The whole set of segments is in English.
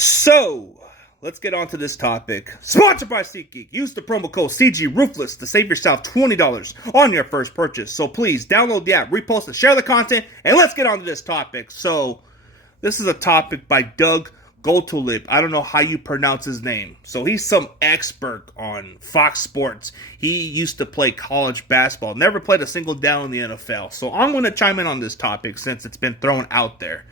So, let's get on to this topic. Sponsored by SeatGeek. Use the promo code CGRuthless to save yourself $20 on your first purchase. So please, download the app, repost and share the content, and let's get on to this topic. So, this is a topic by Doug Gottlieb. I don't know how you pronounce his name. So, he's some expert on Fox Sports. He used to play college basketball. Never played a single down in the NFL. So, I'm going to chime in on this topic since it's been thrown out there.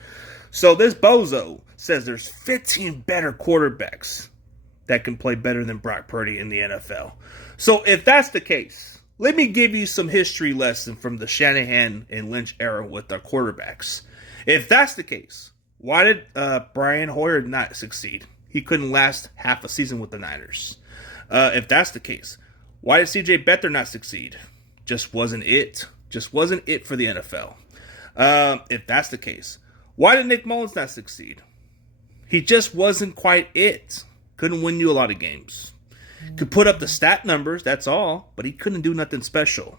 So this bozo says there's 15 better quarterbacks that can play better than Brock Purdy in the NFL. So if that's the case, let me give you some history lesson from the Shanahan and Lynch era with our quarterbacks. If that's the case, why did Brian Hoyer not succeed? He couldn't last half a season with the Niners. If that's the case, why did CJ Beathard not succeed? Just wasn't it. Just wasn't it for the NFL. If that's the case, why did Nick Mullins not succeed? He just wasn't quite it. Couldn't win you a lot of games. Could put up the stat numbers, that's all, but he couldn't do nothing special.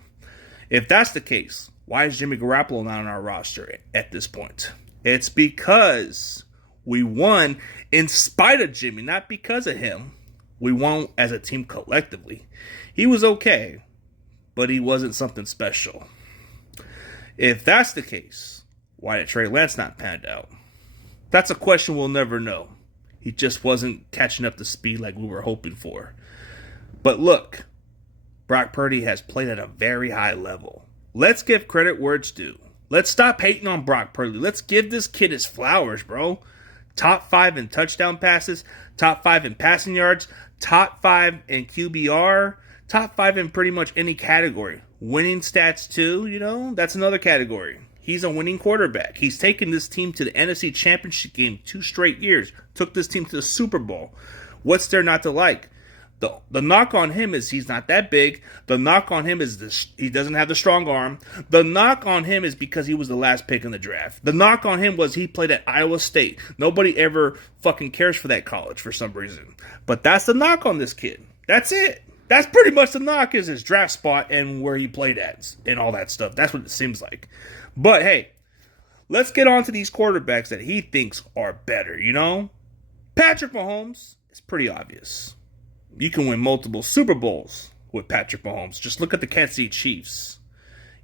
If that's the case, why is Jimmy Garoppolo not on our roster at this point? It's because we won in spite of Jimmy, not because of him. We won as a team collectively. He was okay, but he wasn't something special. If that's the case, why did Trey Lance not pan out? That's a question we'll never know. He just wasn't catching up to speed like we were hoping for. But look, Brock Purdy has played at a very high level. Let's give credit where it's due. Let's stop hating on Brock Purdy. Let's give this kid his flowers, bro. Top 5 in touchdown passes, top 5 in passing yards, top 5 in QBR, top 5 in pretty much any category. Winning stats too, that's another category. He's a winning quarterback. He's taken this team to the NFC Championship game 2 straight years. Took this team to the Super Bowl. What's there not to like? The knock on him is he's not that big. The knock on him is he doesn't have the strong arm. The knock on him is because he was the last pick in the draft. The knock on him was he played at Iowa State. Nobody ever fucking cares for that college for some reason. But that's the knock on this kid. That's it. That's pretty much the knock, is his draft spot and where he played at and all that stuff. That's what it seems like. But hey, let's get on to these quarterbacks that he thinks are better, Patrick Mahomes is pretty obvious. You can win multiple Super Bowls with Patrick Mahomes. Just look at the Kansas City Chiefs.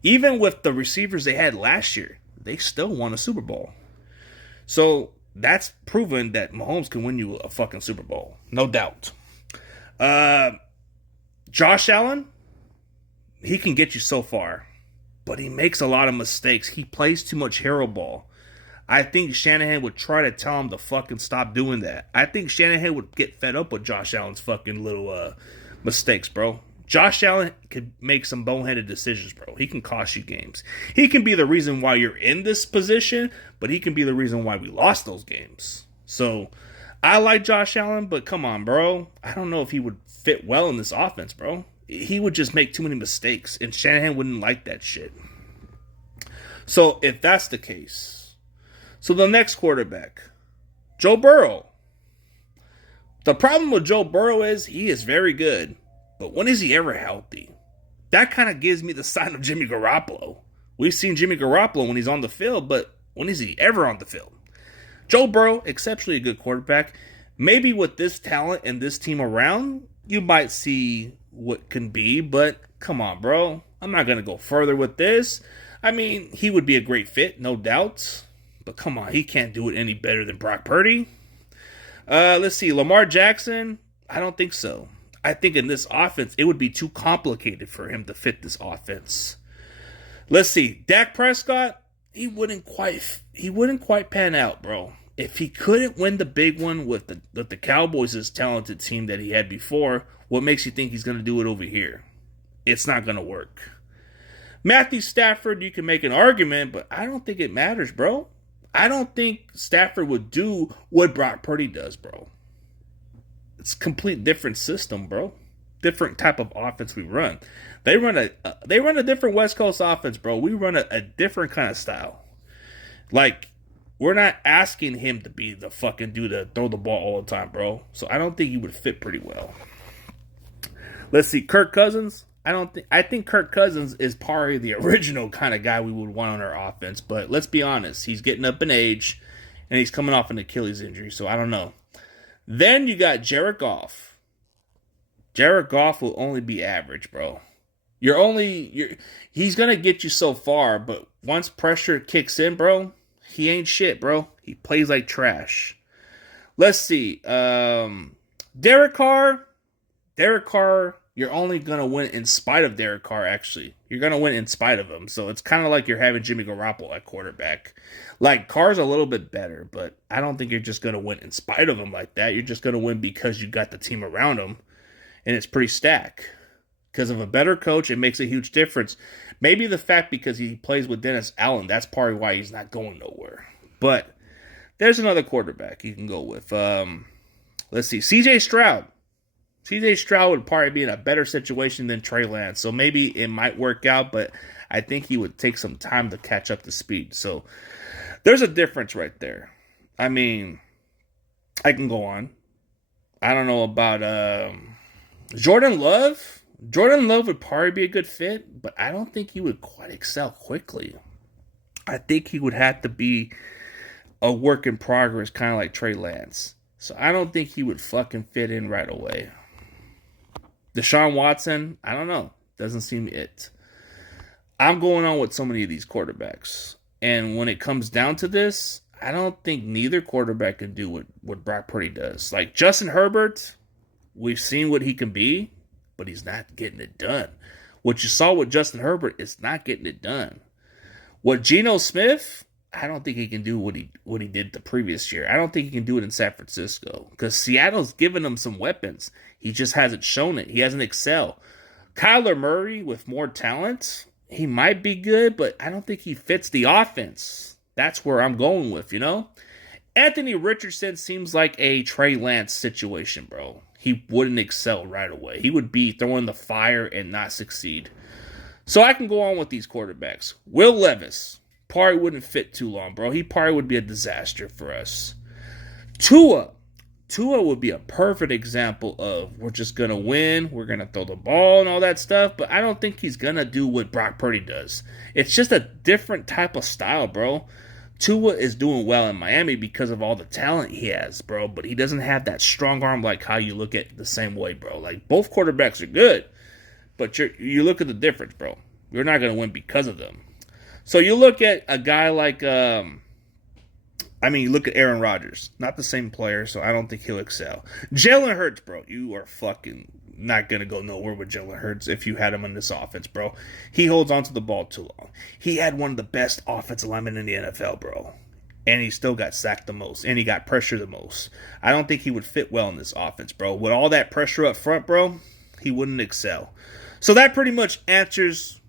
Even with the receivers they had last year, they still won a Super Bowl. So that's proven that Mahomes can win you a fucking Super Bowl. No doubt. Josh Allen, he can get you so far, but he makes a lot of mistakes. He plays too much hero ball. I think Shanahan would try to tell him to fucking stop doing that. I think Shanahan would get fed up with Josh Allen's fucking little mistakes, bro. Josh Allen could make some boneheaded decisions, bro. He can cost you games. He can be the reason why you're in this position, but he can be the reason why we lost those games. So, I like Josh Allen, but come on, bro. I don't know if he would fit well in this offense, bro. He would just make too many mistakes, and Shanahan wouldn't like that shit. So, if that's the case, so the next quarterback, Joe Burrow. The problem with Joe Burrow is he is very good, but when is he ever healthy? That kind of gives me the sign of Jimmy Garoppolo. We've seen Jimmy Garoppolo when he's on the field, but when is he ever on the field? Joe Burrow, exceptionally a good quarterback. Maybe with this talent and this team around, you might see what can be, but come on, bro. I'm not going to go further with this. I mean, he would be a great fit, no doubt. But come on, he can't do it any better than Brock Purdy. Let's see, Lamar Jackson, I don't think so. I think in this offense, it would be too complicated for him to fit this offense. Let's see, Dak Prescott, he wouldn't quite pan out, bro. If he couldn't win the big one with the Cowboys' talented team that he had before, what makes you think he's going to do it over here? It's not going to work. Matthew Stafford, you can make an argument, but I don't think it matters, bro. I don't think Stafford would do what Brock Purdy does, bro. It's a complete different system, bro. Different type of offense we run. They run a different West Coast offense, bro. We run a different kind of style. Like, we're not asking him to be the fucking dude to throw the ball all the time, bro. So I don't think he would fit pretty well. Let's see, Kirk Cousins. I think Kirk Cousins is probably the original kind of guy we would want on our offense, but let's be honest, he's getting up in age, And he's coming off an Achilles injury, so I don't know. Then you got Jared Goff. Jared Goff will only be average, bro. He's going to get you so far, but once pressure kicks in, bro, he ain't shit, bro. He plays like trash. Let's see. Derek Carr, you're only going to win in spite of Derek Carr, actually. You're going to win in spite of him. So it's kind of like you're having Jimmy Garoppolo at quarterback. Like, Carr's a little bit better, but I don't think you're just going to win in spite of him like that. You're just going to win because you got the team around him, and it's pretty stacked. Because of a better coach, it makes a huge difference. Maybe the fact because he plays with Dennis Allen, that's probably why he's not going nowhere. But there's another quarterback you can go with. Let's see, C.J. Stroud. C.J. Stroud would probably be in a better situation than Trey Lance. So maybe it might work out, but I think he would take some time to catch up to speed. So there's a difference right there. I mean, I can go on. I don't know about Jordan Love. Jordan Love would probably be a good fit, but I don't think he would quite excel quickly. I think he would have to be a work in progress, kind of like Trey Lance. So I don't think he would fucking fit in right away. Deshaun Watson, I don't know. Doesn't seem it. I'm going on with so many of these quarterbacks. And when it comes down to this, I don't think neither quarterback can do what Brock Purdy does. Like Justin Herbert, we've seen what he can be, but he's not getting it done. What you saw with Justin Herbert is not getting it done. What Geno Smith, I don't think he can do what he did the previous year. I don't think he can do it in San Francisco because Seattle's given him some weapons. He just hasn't shown it. He hasn't excelled. Kyler Murray with more talent, he might be good, but I don't think he fits the offense. That's where I'm going with, Anthony Richardson seems like a Trey Lance situation, bro. He wouldn't excel right away. He would be throwing the fire and not succeed. So I can go on with these quarterbacks. Will Levis probably wouldn't fit too long, bro. He probably would be a disaster for us. Tua would be a perfect example of we're just going to win, we're going to throw the ball and all that stuff, but I don't think he's going to do what Brock Purdy does. It's just a different type of style, bro. Tua is doing well in Miami because of all the talent he has, bro, but he doesn't have that strong arm like how you look at the same way, bro. Like, both quarterbacks are good, but you look at the difference, bro. You're not going to win because of them. So you look at a guy like, you look at Aaron Rodgers. Not the same player, so I don't think he'll excel. Jalen Hurts, bro. You are fucking not going to go nowhere with Jalen Hurts if you had him in this offense, bro. He holds onto the ball too long. He had one of the best offensive linemen in the NFL, bro. And he still got sacked the most. And he got pressured the most. I don't think he would fit well in this offense, bro. With all that pressure up front, bro, he wouldn't excel. So that pretty much answers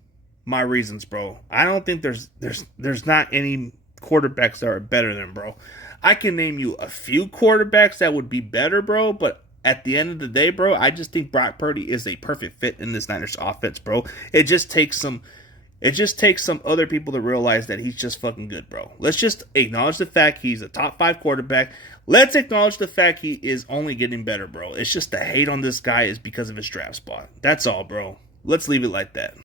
my reasons, bro. I don't think there's not any quarterbacks that are better than him, bro. I can name you a few quarterbacks that would be better, bro, but at the end of the day, bro, I just think Brock Purdy is a perfect fit in this Niners offense, bro. It just takes some other people to realize that he's just fucking good, bro. Let's just acknowledge the fact he's a top 5 quarterback. Let's acknowledge the fact he is only getting better, bro. It's just the hate on this guy is because of his draft spot. That's all, bro. Let's leave it like that.